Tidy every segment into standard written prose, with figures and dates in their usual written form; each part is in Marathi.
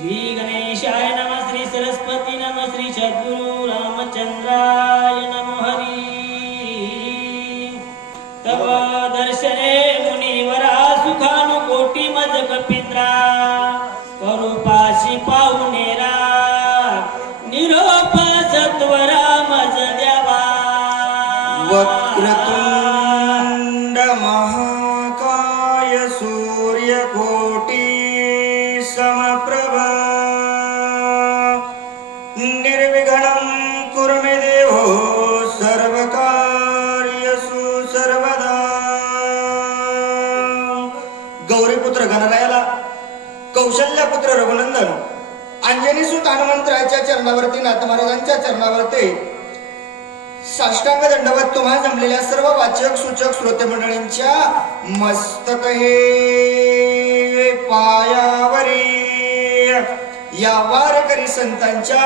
श्री गणेशाय नमः, श्री सरस्वती नमः, श्री सद्गुरु रामचंद्राय नमः हरी। तव दर्शने मुनिवरा सुखानुकोटी मज कपित्रा, करूपाशी पाहुणेरा निरोप सत्वरा मज द्यावा। वक्रतुंड महाकाय सूर्यकोटी समप्रभ, निर्विघ्नं कुरु मे देवो सर्वकार्यसु सर्वदा। गौरीपुत्र गणरायाला, कौशल्यापुत्र रघुनंदन, अंजनीसुत हनुमंतरायाच्या चरणावरती, नाथ महाराजांच्या चरणावरती साष्टांग दंडवत तुम्हा जमलेल्या सर्व वाचक सूचक श्रोते मंडळींच्या मस्तक हे पायावरी या वारकरी संतांच्या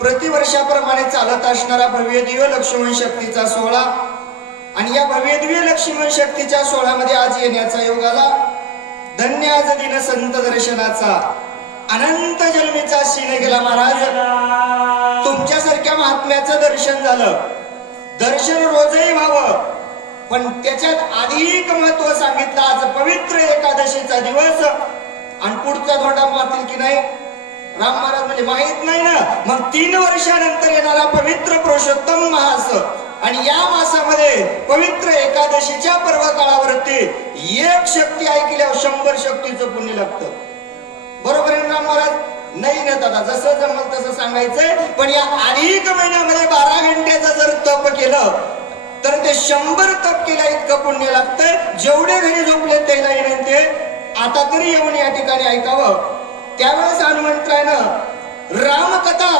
प्रतिवर्षाप्रमाणे चालत असणारा भव्य दिव्य लक्ष्मण शक्तीचा सोहळा, आणि या भव्य दिव्य लक्ष्मण शक्तीच्या सोहळ्यामध्ये आज येण्याचा योग आला। धन्य आज दिन संत दर्शनाचा, अनंत जन्मीचा सीने गेला महाराज। तुमच्यासारख्या महात्म्याचं दर्शन झालं, दर्शन रोजही व्हावं, पण त्याच्यात अधिक महत्व सांगितलं आज पवित्र एकादशीचा दिवस। आणि पुढचा धोंडा मारतील की नाही राम महाराज म्हणजे माहित नाही ना। मग 3 वर्षानंतर येणारा पवित्र पुरुषोत्तम मास, आणि या मासामध्ये पवित्र एकादशीच्या पर्व काळावरती एक शक्ती ऐकल्यावर 100 शक्तीचं पुण्य लागतं। बरोबर आहे राम महाराज? नाही ना दादा, जसं जमल तसं सांगायचंय। पण या अधिक महिन्यामध्ये 12 घंट्याचं जर तप केलं तर ते 100 तप केल्या इतकं पुण्य लागतंय। जेवढे घरी झोपले त्याला विनंती, आता तरी येऊन या ठिकाणी ऐकावं। त्यावेळेस हनुमंतरायानं रामकथा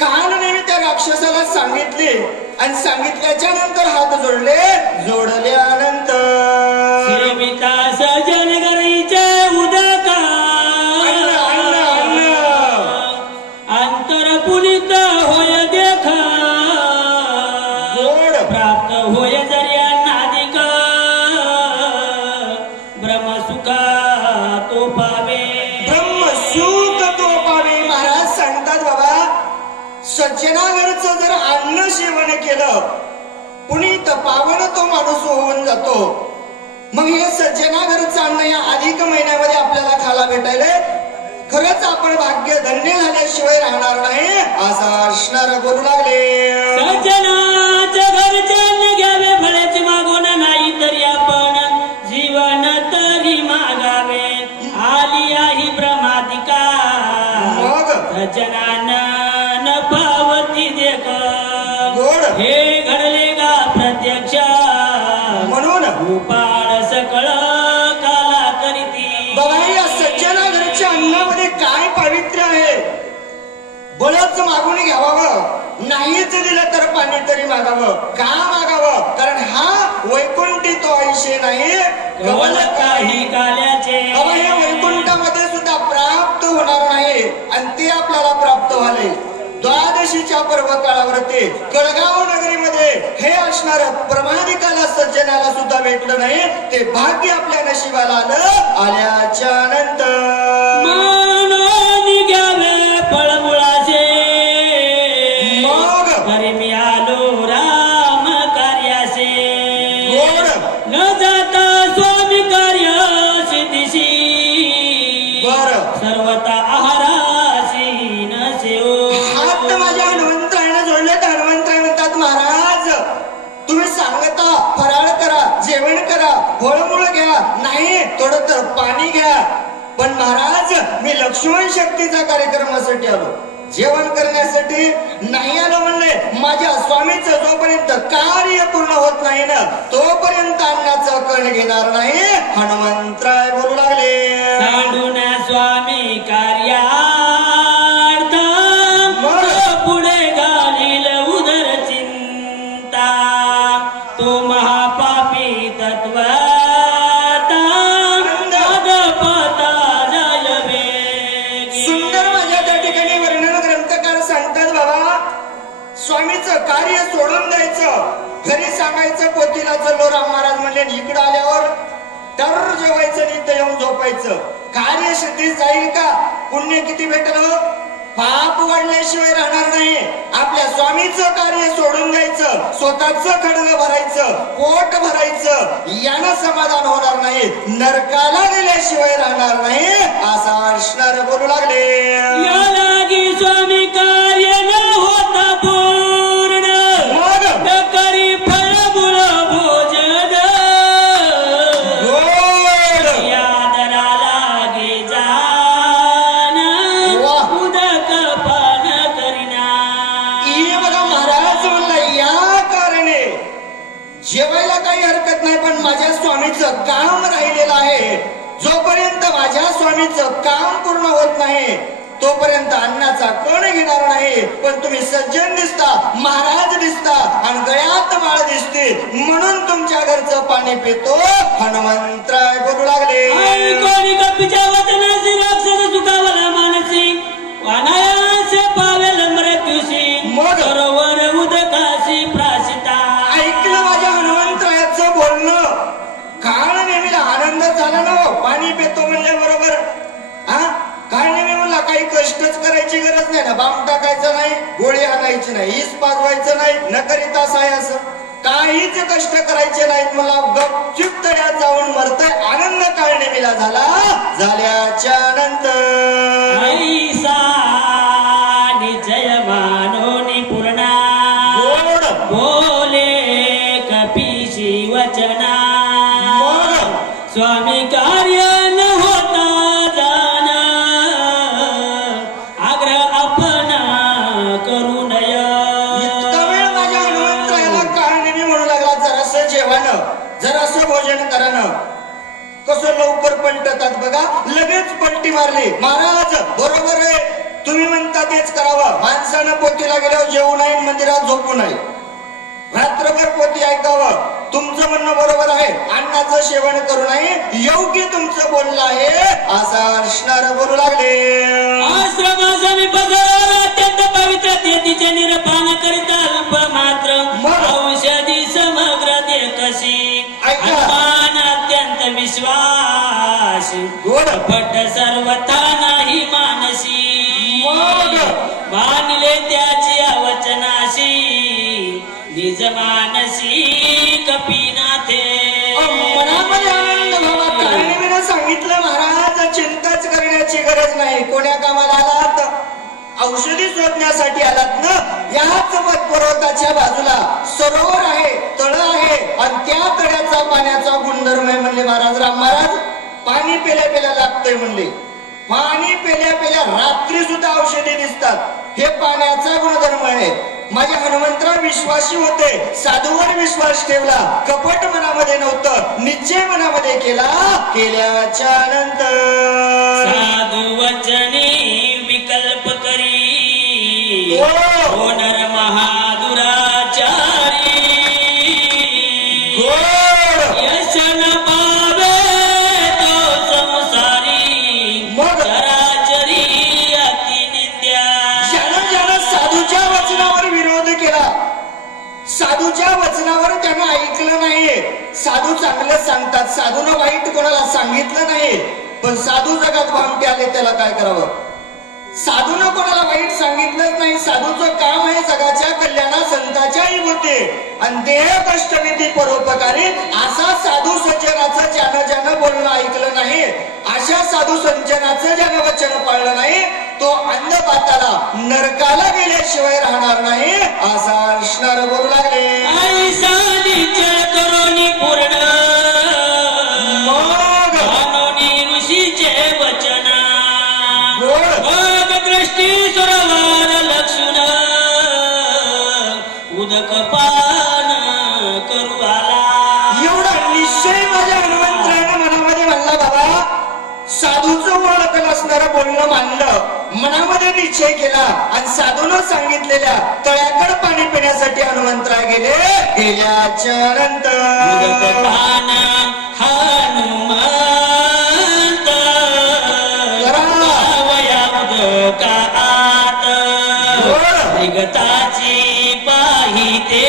कहाणीने त्या राक्षसाला सांगितली, आणि सांगितल्याच्या नंतर हात जोडले, जोडल्यानंतर सजन गरीचे उदका अंतर पुनित होय देखा, गोड प्राप्त होय जर्या नादिक ब्रह्मसुखा तो पावे, ब्रह्मसुख तो पावे। महाराज सांगतात बाबा, सज्जनावरचं जर अन्न सेवन केलं पुनीत पावन तो माणूस होऊन जातो। मग हे सज्जनावरचं अन्न या अधिक महिन्यामध्ये आपल्याला खायला भेटायला खरंच आपण भाग्य धन्य झाल्याशिवाय राहणार नाही असं असणार बोलू लागले। सज्जनाच्या घरचे अन्न घ्यावे, फळाचे मागून नाही तरी आपण जीवन तरी मागावे। आली आहे ब्रह्मादिका मग सज्जनाना न पावती देख, गोड हे घडले का प्रत्यक्ष म्हणून उपाळ सकळ काला करीती। बाबा या सज्जना घरच्या अन्नामध्ये काय पावित्र्य आहे? बळच मागून घ्यावावं, नाहीच दिलं तर पाणी तरी मागावं। का मागावं? कारण हा वैकुंठी तो आयुष्य नाही, कवल काही काल्याचे। बाबा हे वैकुंठामध्ये सुद्धा प्राप्त होणार नाही, आणि ते आपल्याला प्राप्त व्हाले द्वादशीच्या पर्व काळावरती कळगाव नगरीमध्ये हे असणार प्रमादिकाला सज्जनाला सुद्धा भेटलं नाही। ते भाग्य आपल्या नशिबाला आलं, आल्याच्या नंतर घ्यावे फळमुळाचे, मग घरी मी आलो राम कार्यासे। गोड न जाता स्वामी कार्य सिद्धीशी, बर सर्वता आहाराशी नसे ओ। हात माझ्या हनुमंतरायाने जोडले, तर हनुमंतराय म्हणतात महाराज तुम्ही सांगता फराळ करा, जेवण करा, फळमुळ घ्या, नाही थोडं तर पाणी घ्या। पण महाराज मी लक्ष्मण शक्तीचा कार्यक्रमासाठी आलो, जेवण करण्यासाठी नाही आलो म्हणले। माझ्या स्वामीचं जोपर्यंत कार्य पूर्ण होत नाही ना तोपर्यंत अन्नाचं कण घेणार नाही हनुमंतराय बोलू लागले। सांडून स्वामी कार्यार्थ पुढे घालील उदर चिंता, तो महापापी तत्वता अधपता जायवे। सुंदर माझ्या त्या ठिकाणी वर्णन ग्रंथकार सांगतात बाबा, स्वामीचं कार्य सोडून द्यायचं, घरी सांगायचं पोतीला चलो राम महाराज म्हणले, इकडे आल्यावर तर जेवायचं नाही तर येऊन झोपायचं। कार्य सिद्धी जाईल का? पुण्य किती भेटलं? पाप वाढल्याशिवाय राहणार नाही. आपल्या स्वामीचं कार्य सोडून द्यायचं, स्वतःच खडग भरायचं, पोट भरायचं, यानं समाधान होणार नाही. नरकाला गेल्याशिवाय राहणार नाही असा अर्शनार बोलू लागले. या लागी स्वामी कार्य न होता पूर्ण, मग न करी फळ मुळ भोजन. गोड या दरा लागे जान, वाह. उदक पान करिना. ये बघा महाराज म्हणला या कारणे जेवायला काही हरकत नाही, पण माझ्या स्वामीचं काम राहिलेलं आहे. जोपर्यंत माझ्या स्वामीचं काम पूर्ण होत नाही तोपर्यंत अन्नाचा कण घेणार नाही. पण तुम्ही सज्जन दिसता, महाराज दिसता आणि गळ्यात माळ दिसते म्हणून तुमच्या घरचं पाणी पितो. हनुमंतराय बोलू लागले. कोणी कपीच्या वचनासी राक्षस चुकावला मानसी, अनायास पावेल मृत्यूशी, मग? सरोवर उदकाशी प्राशिता. ऐकलं माझ्या हनुमंतरायाचं बोलणं, काळ नेहमीला आनंद झाला ना हो. पाणी पितो म्हणल्या बरोबर. हा काय नेहमी म्हणला काही कष्टच करायची गरज नाही ना. बाम टाकायचं नाही, गोळी आणायची नाही, ईस पाजवायचं नाही, न करीता साय असं काहीच कष्ट करायचे नाहीत. मला गपचूप तळ्यात जाऊन मरतय. आनंद काळ नेहमीला झाला. झाल्याच्या नंतर ऐसा निजय मानोनी पूर्णा, गोड बोले कपीशी वचना. मग स्वामी कार्य न होता जान, आग्रह अपना करू नय. इतका वेळ माझ्या हनुमंतरायाला काळ नेहमी म्हणू लागला जरासं जेवण, जरासं भोजन करानं. कसं लवकर पलटतात बघा. लगेच पलटी मारली. महाराज बरोबर आहे, तुम्ही म्हणता तेच करावं. माणसानं पोतीला गेल्यावर जेवू नये, मंदिरात झोपू नये, रात्रभर पोती ऐकावं. तुमचं म्हणणं बरोबर आहे. अन्नाचं सेवन करू नये, योग्य तुमचं बोलणं आहे असा अर्शनार बोलू लागले. आश्रमासमीप अत्यंत पवित्र तेथीचे निरपान करिता अल्प मात्र, मग? औषधी समग्र देखशी, ऐका. हनुमान अत्यंत विश्वासी, गोड पट सर्वथा नाही मानसी. मग? मानले त्याची वचनाशी, निज मानसी कपिनाथे. मनामध्ये आनंद व्हावा. कारणीने सांगितलं महाराज चिंताच करण्याची गरज नाही. कोण्या कामाला आलात? औषधी शोधण्यासाठी आलात ना. याच पर्वताच्या बाजूला सरोवर आहे, तळ आहे आणि त्या तळ्याचा पाण्याचा गुणधर्म आहे म्हणले महाराज. राम महाराज पाणी पेल्या पेल्या लागतंय म्हणले. पाणी पेल्या पेल्या रात्री सुद्धा औषधी दिसतात. हे पाण्याचा गुणधर्म आहे. माझ्या हनुमंतराव विश्वासी होते. साधूवर विश्वास ठेवला. कपट मनामध्ये नव्हतं, निश्चय मनामध्ये केला. केल्याच्या नंतर साधू वचने विकल्प करी, हो. नर महादुराचारी. गोड यश न पावे तो संसारी, मग? चराचरी अति निंद्या. ज्यानं ज्यानं साधूच्या वचनावर विरोध केला, साधूच्या वचनावर त्यानं ऐकलं नाहीये. साधू चांगलं सांगतात, साधूनं वाईट कोणाला सांगितलं नाही. पण साधू जगात भामटे आले, त्याला काय करावं? साधूनं कोणाला वाईट सांगितलंच नाही. साधूचं काम आहे जगाच्या कल्याणा संताच्याही होते आणि देह कष्टनिधी परोपकारी. असा साधू सज्जनाचं ज्यानं ज्यानं बोलणं ऐकलं नाही, अशा साधू संजनाचं ज्यानं वचन पाळलं नाही, तो अंधपाताला नरकाला गेल्याशिवाय राहणार नाही असा अर्शनार बोलू लागले. ऐसा निश्चय करोनी पूर्ण, मग मानोनी ऋषीचे वचन. गोड दृष्टी सरोवर लक्षण, उदक पान करू आला. एवढा निश्चय माझ्या हनुमंतरायानं मनामध्ये मानला. बाबा साधूचं ओळख नसणारं बोलणं मानलं, मनामध्ये निश्चय केला आणि साधूनं सांगितलेल्या तळ्याकडे पाणी पिण्यासाठी हनुमंतराय गेले. गेल्याच्या उदक नंतर पान हनुमंत, वया उदका आत, निगताची पाहिते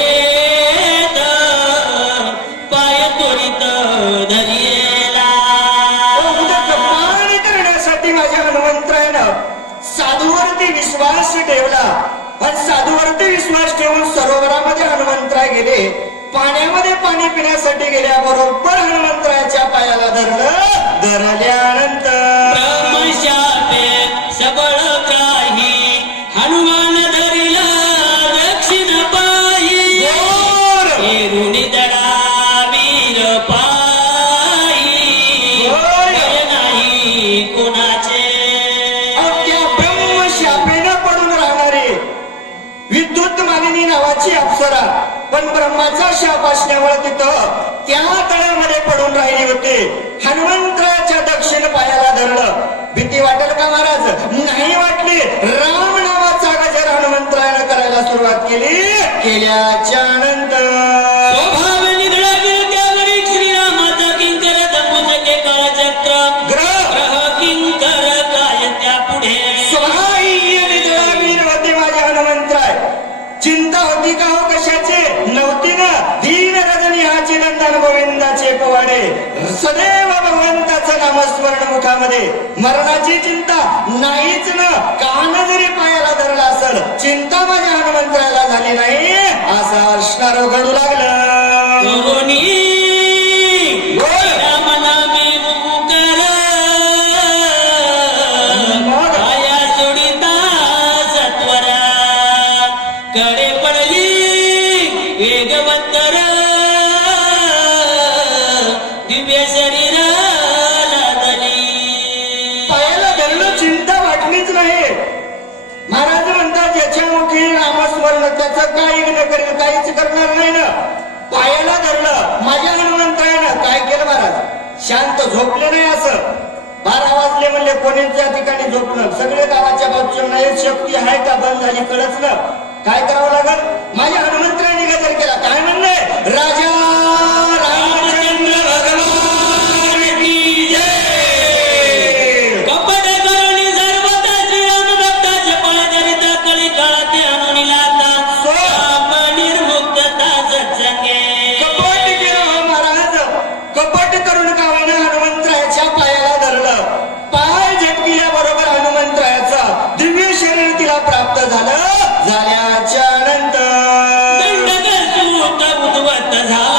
पाय त्वरित धरियेला. उदक पाणी करण्यासाठी माझ्या हनुमंतरायानं साधूवरती विश्वास ठेवला आणि साधूवरती विश्वास ठेवून सरोवरामध्ये हनुमंतराय गेले. पाण्यामध्ये पाणी पिण्यासाठी गेल्याबरोबर हनुमंतरायाच्या पायाला धरल्यानंतर ब्रह्मशापे सबळ काही हनुमान धरिला दक्षिण पायी एरुणी दडा वीर पायी भय नाही कोणाचे. त्या ब्रह्मशापेनं पडून राहणारे विद्युत मालिनी नावाची अप्सरा पण ब्रह्माचा शाप असल्यामुळे तिथं त्या तळ्यामध्ये पडून राहिली होते. हनुमंतराच्या दक्षिण पायाला धरलं. भीती वाटेल का महाराज? नाही वाटली. राम नावाचा गजर हनुमंतरायानं करायला सुरुवात केल्याच्या नंतर स्वभाव निधडा गिरत्यावरी श्रीरामाचा किंकर दंबुजके काळचक्र ग्रह किंकर काय त्या पुढे स्वभावीय निधडा वीर होते माझे हनुमंतराय. चिंता होती का हो कशाचे? नव्हती ना. दीन रजनीहाचे नंदन गोविंदाचे पोवाडे. सदैव भगवंताचं नामस्मरण मुखामध्ये. मरणाची चिंता नाहीच ना. कान जरी पायाला धरला असेल चिंता माझ्या हनुमंतराला झाली नाही असं असणार घडू लागलं. कडे पडली वेगवंतर दिव्य शरीर लादली. पायाला धरलं चिंता वाटलीच नाही. महाराज म्हणतात याच्यामुखी नामस्मरण त्याचं काही न करेल काहीच करणार नाही ना. पायाला धरलं माझ्या हनुमंतरायानं काय केलं महाराज? शांत झोपले नाही. असं 12 वाजले म्हणले कोणीच त्या ठिकाणी झोपलं. सगळे गावाच्या बाजूच्या नाही शक्ती आहे का बंद झाली कळच ना. काय करावं लागल? माझ्या हनुमंतरायाने गजर केला. काय म्हणले? राजा रामचंद्र भगवान की जय. कपट करुणी सर्वता श्रीराम भक्ताचे पळचरित कळी काळाते आणून लाता निर्मुक्तता सत्संगे. कपट केलं हो महाराज. कपट करून का होईना हनुमंतरायाच्या पायाला धरलं. पाय झटकिल्याबरोबर हनुमंतरायाचा दिव्य शरीर तिला प्राप्त झाल्याच्या नंतर दंडकसूत उद्वत झाला.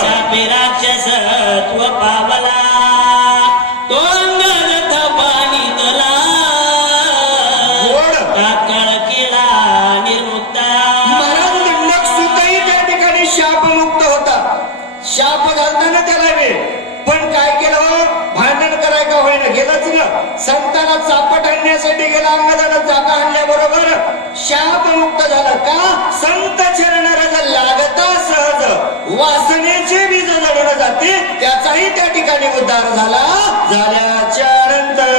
शापे राक्षसत्व पावला. तो अंगरथ पाणी तला तात्काळ केला निर्मुक्ता. महाराज दंडक सुतही त्या ठिकाणी शापमुक्त होता. शाप घालताना त्याला वेळ पण काय केलं हो? भांडण कराय का होईना गेलंच ना. संताला चापट आणण्यासाठी गेला. अंगदानं चाका आणल्याबरोबर शापमुक्त झालं. का? संत चरण रज लागता सहज वासनेचे बीज जळून जाते. त्याचाही त्या ठिकाणी उद्धार झाल्याच्या नंतर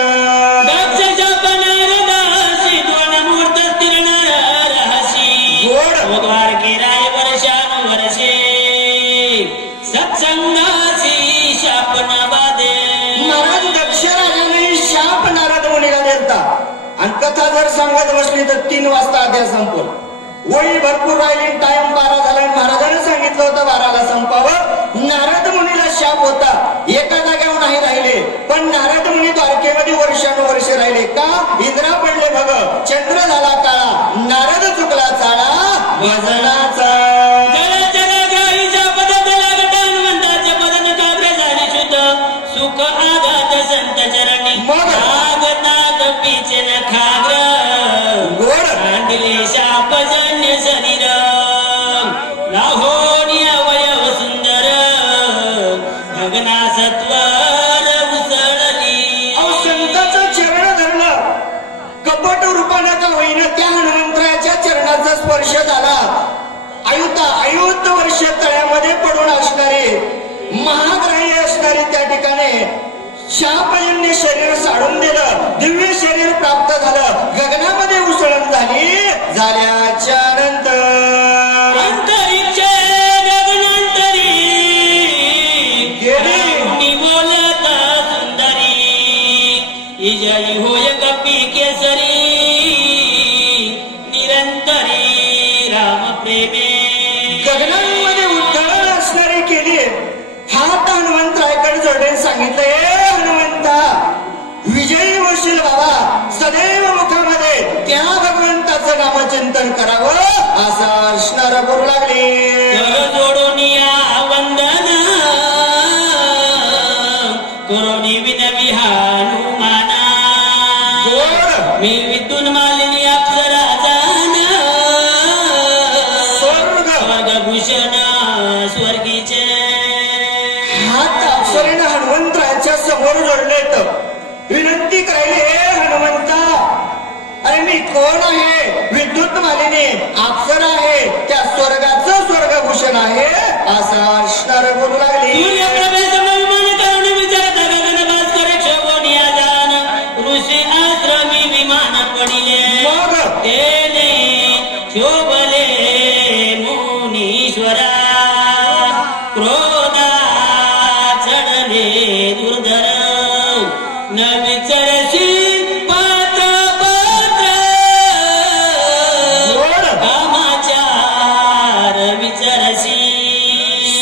मूर्त स्थिर रहसी द्वार केराय वर्षानुवर्षे सत्संगाची शाप न बाधे. महाराज दक्ष राजाने शाप नारद मुनीला दिलता. आणि कथा जर सांगत बसली तर 3 वाजता अध्याय संपल. वही भरपूर राहिली. टाइम 12 झाला. महाराजांनी सांगितलं होतं 12ला संपावं. नारद मुनीला शाप होता. एका जागेवर नाही राहिले पण नारद मुनी द्वारकेमध्ये वर्षानुवर्ष राहिले. का? इंद्रा पडले भग चंद्र झाला काळा. नारद चुकला चाळा भजनाचा. सुख आघात संत चरणी आगताक पीचे न खाग्र दिले शापजन्य शरीर लाहोनी अवयव सुंदर भगना सत्वर उसळली. संताचं चरण धरलं. कपट रूपानं का होईना त्या हनुमंतरायाच्या चरणाचा स्पर्श झाला. आयुत वर्ष तळ्यामध्ये पडून असणारे महाग्रही असणारे त्या ठिकाणी शापजन्य शरीर साडून दिलं. दिव्य शरीर प्राप्त झालं. गगनामध्ये उसळण झाल्याच्या नंतर अंतरिक्षे गगनांतरी गेली बोलत सुंदरी इजळी होय कपी केसरी निरंतरी राम प्रेमे. गगनांमध्ये उद्धरण असणारी केली. हात हनुमंतरायाकडे जोडून सांगितलं, हनुमंता विजयी नामचिंतन करावं असं असणार बोलू लागले. कर जोडून या वंदन करोनी विनवी हनुमाना गोड मी विद्युन मालिनी अप्सरा जान स्वर्गभूषण स्वर्गीचे हात अप्सरेनं हनुमंतराच्या समोर जोडलेत. विनंती करायली, हे हनुमंता, अरे मी कोण आहे? विद्युत मालिनी अप्सरा आहे, त्या स्वर्गाचं स्वर्गभूषण आहे असं असणार बोलू लागले. सूर्यप्रभेचं बहुमान करून विचारता गगनवास करे क्षोभोनिया जान ऋषी आश्रमी विमान पडिले मग तेने शोभले मुनीश्वरा क्रोधा चढले दुर्धर न विचारशी पात्र गोड कामाचार विचारशी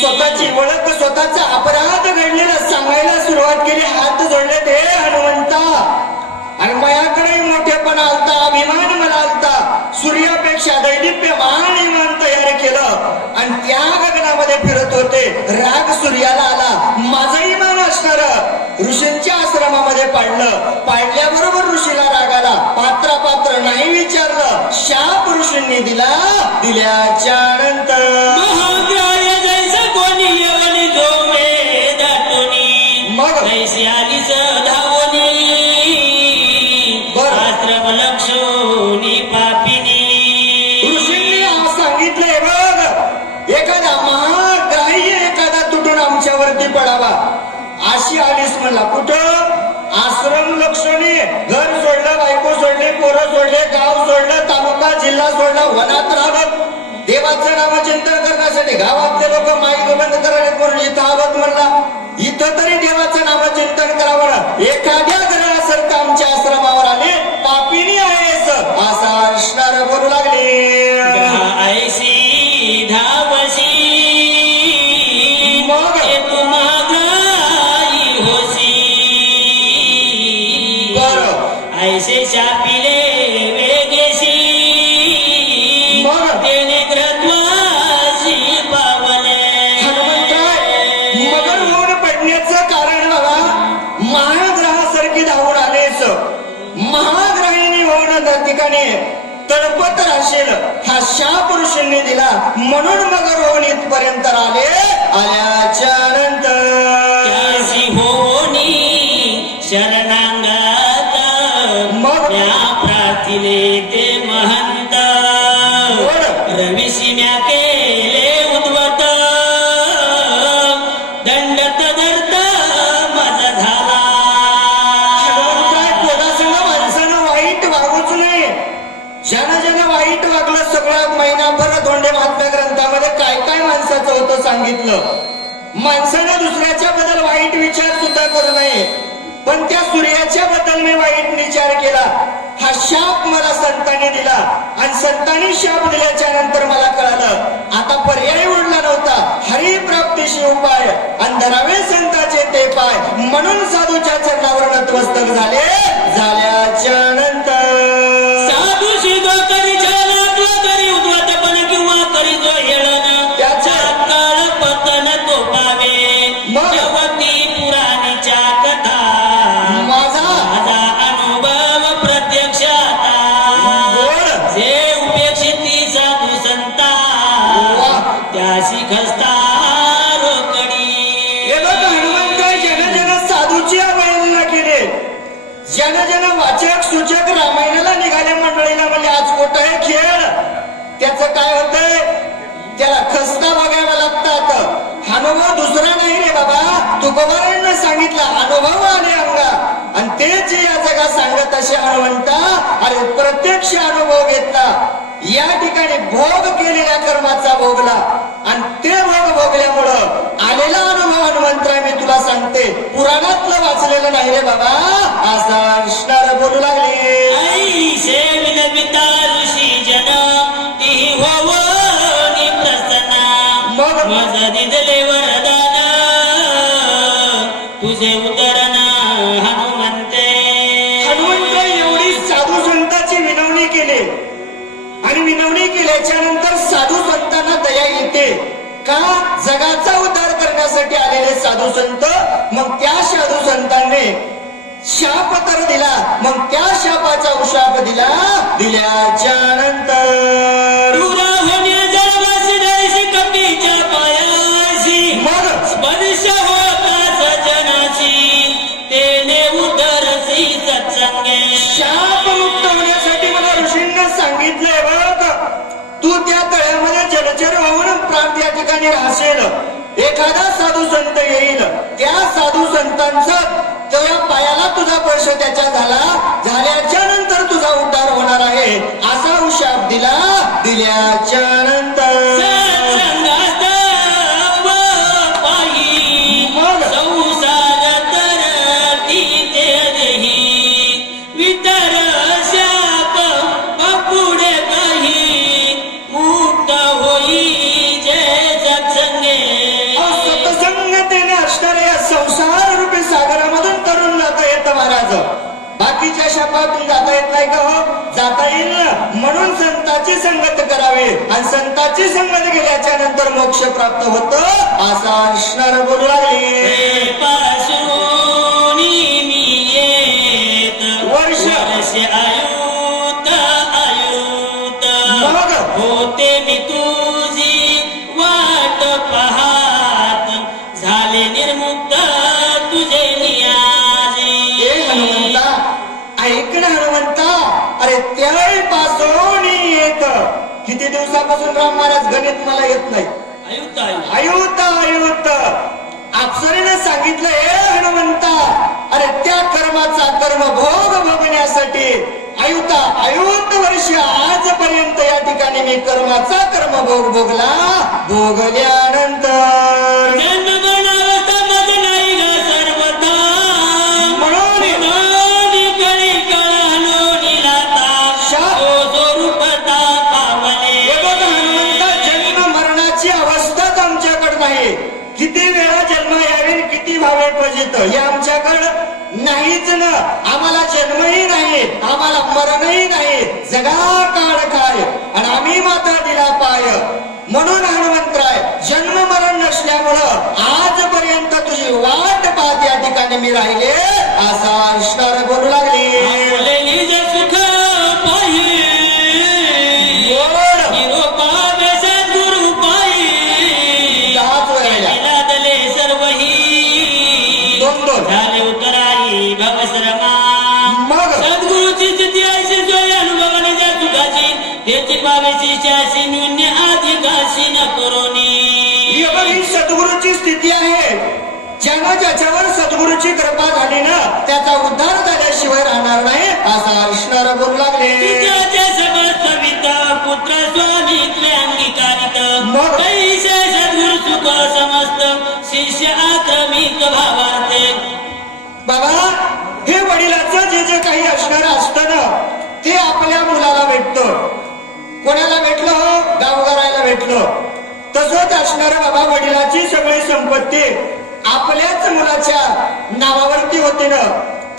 स्वतःची ओळख, स्वतःचा अपराध घडलेला सांगायला सुरुवात केली. हात जोडले ते हनुमंता, आणि माझ्याकडे मोठेपणा आलता, अभिमान मला आलता. सूर्यापेक्षा दैदिप्यमान विमान तयार केलं आणि त्या गगनामध्ये फिरत होते. राग सूर्याला आला, माझं इमान असणार ऋषींच्या आश्रमामध्ये पाडलं. पाडल्याबरोबर ऋषीला राग आला. पात्र नाही विचारलं, शाप ऋषींनी दिला. दिल्याच्या नंतर महाग्राह्य जैसा कोणी यवनी जोमे दाटोनी मग जैसी आलीच धावोनी बरं. आश्रम लक्षोनी पापिनी ऋषींनी सांगितलंय बघ, एखादा महाग्राह्य एखादा तुटून आमच्यावरती पडावा. अशी आलीस म्हणला. कुठं? आश्रम लक्षणी. घर सोडलं, बायको सोडली, पोरं सोडले, गाव सोडलं, तालुका जिल्हा सोडला, वनात राहत देवाचं नामचिंतन करण्यासाठी. गावातले लोक माईक बंद करायला म्हणून इथं आलोत म्हणला. इथं तरी देवाचं नामचिंतन करावं. एखाद्या ग्रहासारखं आमच्या आश्रमावर आले, पापिनी आहेस असा असणार बोलू लागले. ऐसी धावशी मग हे तुम्हाग्राही होसी बरं. ऐसे शापिले वेगेशी मग तेने ग्रद्वासी पावले मगर होऊन पडण्याचं कारण बाबा, महाग्रहासारखी धावून आलेस. महाग्रहिणी होऊन त्या ठिकाणी तडपत राहशील, हा शाप ऋषींनी दिला. म्हणून मगर होऊन इथपर्यंत आले. आल्याच्या नंतर त्यासी होनी शरणांगात मग म्या प्रार्थिले ते महंत रविशी म्या केले उद्वत दंडत दर्द माझा झाला. काय कोणासंग माणसानं वाईट वागूच नये. ज्यानं वाईट वागलं सगळ्या महिनाभर धोंडे महात्म्या ग्रंथामध्ये काय काय माणसाचं होतं सांगितलं. माणसानं दुसऱ्याच्या बद्दल वाईट विचार सुद्धा करू नये. पण त्या सूर्याच्या बद्दल मी वाईट विचार केला. हा शाप मला संतांनी दिला आणि संतांनी शाप दिल्याच्या नंतर मला कळालं आता पर्याय उरला नव्हता. हरिप्राप्तीशी उपाय अंधरावे संताचे ते पाय. म्हणून साधूच्या चरणावर नतमस्तक झाले. झाल्याच्या नंतर साधूशी जो करी छळना तो करी उद्वतपण किंवा करी जो हेळन त्याचा काळ पतन तो पावे मग जगती पुराणीच्या कथा माझा अनुभव प्रत्यक्ष आता गोड जे उपेक्षिती साधू संता त्याशी खस्ता रोकडी. हे बघ हनुमंत, जन साधूची अवहेलना केली. जन वाचक सूचक रामायणाला निघाले मंडळीला म्हणजे आज कुठं आहे खेळ. त्याचं काय होतंय, त्याला खस्ता बघायला लागतात. अनुभव दुसरा नाही रे बाबा. तुकोबारांना सांगितला अनुभव आले अंगा आणि तेच या जगा सांगत असे हनुमंता. अरे प्रत्यक्ष अनुभव घेतला. या ठिकाणी भोग केलेल्या कर्माचा भोगला आणि ते भोग भोगल्यामुळं आलेला अनुभव हनुमंतराय मी तुला सांगते. पुराणातलं वाचलेलं नाही रे बाबा असा असणार बोलू लागले. ऐसे विलपिता ऋषी जन ती होवनी प्रसन्ना मग मज दिदले वरदान तुझे उतरण हनुमंते. हनुमंत एवढी साधू संताची विनवणी केली आणि दिल्याच्या नंतर साधू संतांना दया येते का? जगाचा उद्धार करण्यासाठी आलेले साधू संत, मग त्या साधू संतांनी शाप तर दिला, मग त्या शापाचा उशाप दिला. दिल्याच्या नंतर तुला होण्या जळवासी जायसी कपीच्या पायासी मग स्पर्श होता सजनाची तेने उदरसी सत्संगे. शाप मुक्त होण्यासाठी मला ऋषींना सांगितलंय बघ, तू त्या तळ्यामध्ये जलचर वाहून प्राण त्या ठिकाणी राहशील. एखादा साधू संत येईल, त्या साधू संतांचा त्या पायाला तुझा स्पर्श त्याच्या झाल्याच्या नंतर तुझा उद्धार होणार आहे, असा उशाप दिला. दिल्याच्या नंतर सत्संगात व पायी मग संसार तरती ते देही वितर शाप पुढे काही मुक्त होई जय सत्संगे. सत्संगतेने असणाऱ्या या संसार रूपी सागरामधून तरुण जाता येतं महाराज. बाकीच्या शापातून जाता येत नाही का? हो, जाता येईल ना. म्हणून संताची संगत करावी, आणि संताची संगत गेल्याच्या नंतर मोक्ष प्राप्त होत, असा असणार बोलू लागले. पासून मी येत वर्ष आयुत आयुत मग होते मी तुझी वाट पाहात झाले निर्मुक्त तुझे नियाजी. ए हनुमंता, ऐक ना हनुमंता, अरे त्यावेळीपासून येत. किती दिवसापासून राम महाराज गणित मला येत नाही. आयुत आयुत आयुत आयुत अप्सरेने सांगितलं, हे हनुमंता, अरे त्या कर्माचा कर्म भोग भोगण्यासाठी आयुत वर्ष आजपर्यंत या ठिकाणी मी कर्माचा कर्म भोग भोगला. भोगल्यानंतर जन्म मरणावस्था मध्ये नाही ग सर्वथा म्हणून कळी कळालो निराता तो स्वरूपता पावले. हे बघ हनुमंता, जन्म मरणाची अवस्थाच आमच्याकडे नाही. किती वेळा जन्म यावे, किती व्हावे फजित, हे आमच्याकडं नाहीच ना. आम्हाला जन्मही नाही, आम्हाला मरणही नाही. जगा काळ काय आणि आम्ही माता दिला पाय. म्हणून हनुमंतराय, जन्म मरण नसल्यामुळं आजपर्यंत तुझी वाट पाहत या ठिकाणी मी राहिले, असा असणार बोलू लागले. आपले निज सुख पाही गोड निरोपा देशात गुरु पाही दहाच वेळेला लादले सर्वही दोन झाले उतराई भवश्रमा. मग सद्गुरूची स्थिती अशी सोय अनुभवाने ज्या सुखाची त्याची पावेची शासी न्यून्य अधिकाशी न करोनी. ही बघ, ही सद्गुरूची स्थिती आहे. ज्यानं ज्याच्यावर सद्गुरूची कृपा झाली ना, त्याचा उद्धार झाल्याशिवाय राहणार नाही, असा असणार बोलू लागले. तुझ्याचे समस्तवित पुत्र स्वामित्वे अंगीकारित मग? कैसे सद्गुरु सुख समस्त शिष्य आक्रमित भावार्थे. बाबा, हे वडिलाचं जे जे काही असणार असतं ना, ते आपल्या मुलाला भेटतं. कोणाला भेटलं? हो, गावगारायला भेटलं. तसंच असणार बाबा, वडिलाची सगळी संपत्ती आपल्याच मुलाच्या नावावरती होती ना,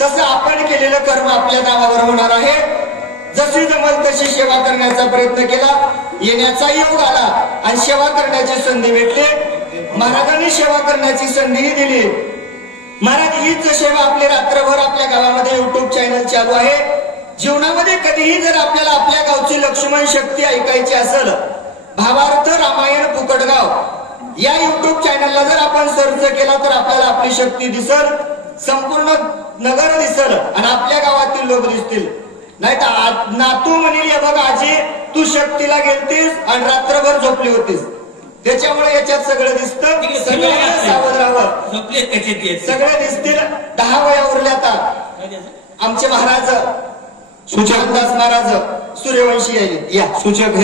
तसं आपण केलेलं कर्म आपल्या नावावर होणार आहे. जशी जमल तशी सेवा करण्याचा प्रयत्न केला, येण्याचा योग आला आणि सेवा करण्याची संधी भेटली. महाराजांनी सेवा करण्याची संधीही दिली. महाराज, हीच सेवा आपली रात्रभर आपल्या गावामध्ये युट्यूब चॅनल चालू आहे. जीवनामध्ये कधीही जर आपल्याला आपल्या गावची लक्ष्मण शक्ती ऐकायची असेल, भावार्थ रामायण फुकटगाव या युट्यूब चॅनलला जर आपण सर्च केला तर आपल्याला आपली शक्ती दिसल, संपूर्ण नगर दिसल आणि आपल्या गावातील लोक दिसतील. नाही तर नातू म्हणेल, हे बघ आजी, तू शक्तीला गेलतीस आणि रात्रभर झोपली होतीस. त्याच्यामुळे याच्यात सगळं दिसतं. सगळ्यांना सावध राहावं. झोपले कसे ते सगळे दिसतील. 10 वया उरल्या आता. आमचे महाराज सुचकदास महाराज सूर्यवंशी आहे, या सूचक